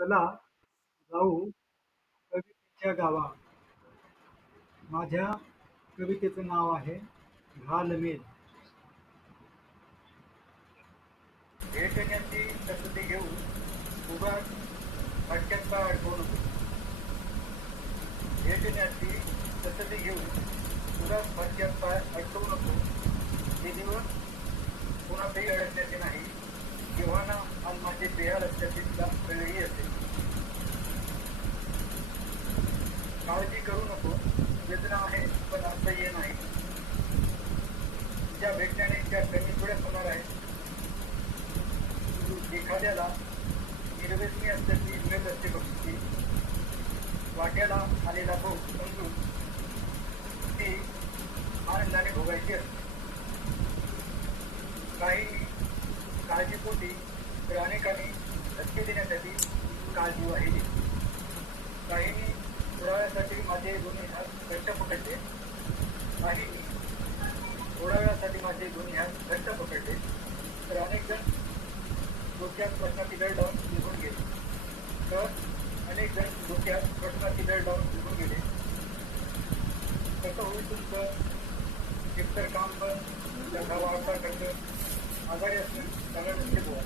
चला जाऊ कवितेच्या गावा माझ्या कवितेचं नाव आहे घालमेल. भेटण्याची कसोटी घेऊन उभा फटक्यात पाय अडकवू भेटण्याची कसोटी घेऊन उभा फटक्यात पाय अडकवू नको. हे दिवस कुणातही अडकण्याचे नाही. किंवा ना माझे बेहाल असल्याची वेळही असेल काळजी करू नको. वेदना आहे पण अर्थही नाही. ज्या भेटण्याने त्या कमी थोड्याच होणार आहे एखाद्याला निर्वेसनी असल्याची मिळत असते बघितली वाट्याला आलेला भोग समजून ती आनंदाने भोगायची असते. काही काळजीपोटी तर अनेकांनी धक्के देण्यासाठी काळजी वाहिली. काहींनी थोड्या माझे दोन्ही हात घट्ट पकडले काहींनी थोड्या वेळासाठी माझे दोन्ही हात घट्ट पकडले तर अनेक जण डोक्यात प्रश्नाची वेळ लावून निघून गेले. तर अनेक जण डोक्यात प्रश्नाची वेळ लावून निघून गेले. कसं होईल तुमचं? एकतर काम पण त्यांना वाढता खर्च आजारी असून त्याला नक्की बोला.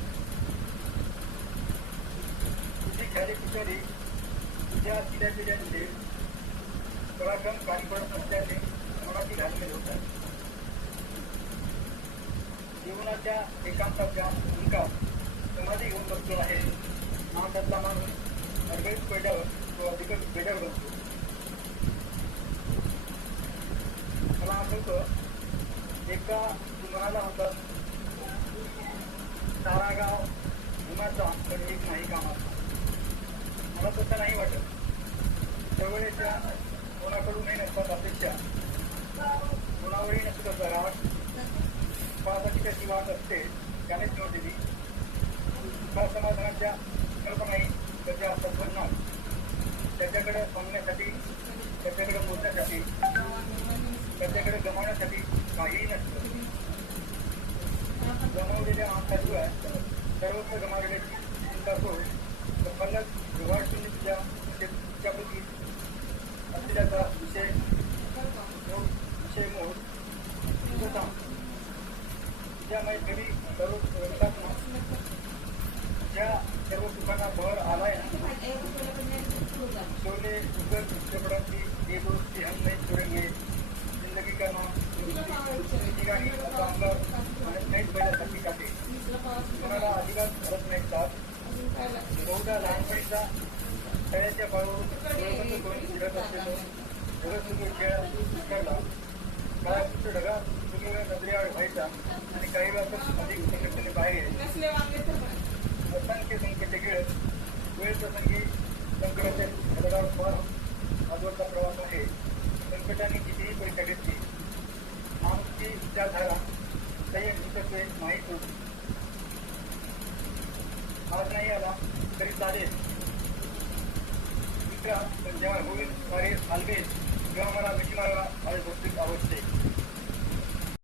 तुझी खॅरी कुठली तुझ्या पिढ्या पिढ्यांचे पराक्रम काही असल्याचे नसल्याने मनाची घालमेल होतात जीवनाच्या एकांताच्या भूमिका समाधी घेऊन बसतो आहे हा त्यातला माणूस अर्धेच पेट्यावर तो अधिकच पेट्यावर बसतो मला आठवतं एकदा तू म्हणाला होता तारागाव तर एक नाही कामाचा. मला तसं नाही वाटत. पासाठी त्याची वाट असते त्याने नव्हती समाधानाच्या कल्पनाही त्याच्या असतात त्याच्याकडे बघण्यासाठी त्याच्याकडे बोलण्यासाठी त्याच्याकडे गमावण्यासाठी काहीही नसतं. गमावलेल्या माणसाशिवाय सर्वत्र गमावलेल्याची चिंता तो फलक जुगाड शून्य तुझ्या म्हणजे तुझ्यापैकी असलेल्याचा विषय मोड विषय मोड त्यामुळे घरी मैत्री सर्व ज्या सर्व सुखांना भर आलाय सोने शोले उगर चित्रपटांची ये दोस्ती हम नहीं छोड़ेंगे जिंदगी का नाम ठिकाणी आता अंगावर काटे कोणाला अधिकार करत नाही जात बहुधा लहानपणीचा खेळाच्या पाळून करून फिरत असलेलो जगत सुरू खेळ विसरला ढगा सुरू नजरेआड व्हायचा. काही वेळातच अधिक संकटाने बाहेर असंख्य संकटे खेळत वेळ प्रसंगी संकटाच्या घडगाव फार आजवरचा प्रवास आहे. संकटाने कितीही परीक्षा घेतली आमची विचारधारा संयम हितत्वे माहीत होती आज नाही आला तरी चालेल. मित्रा पण जेव्हा होईल सारे हलवेल. तेव्हा मला मिठी मारायला माझ्या गोष्टीत आवडते.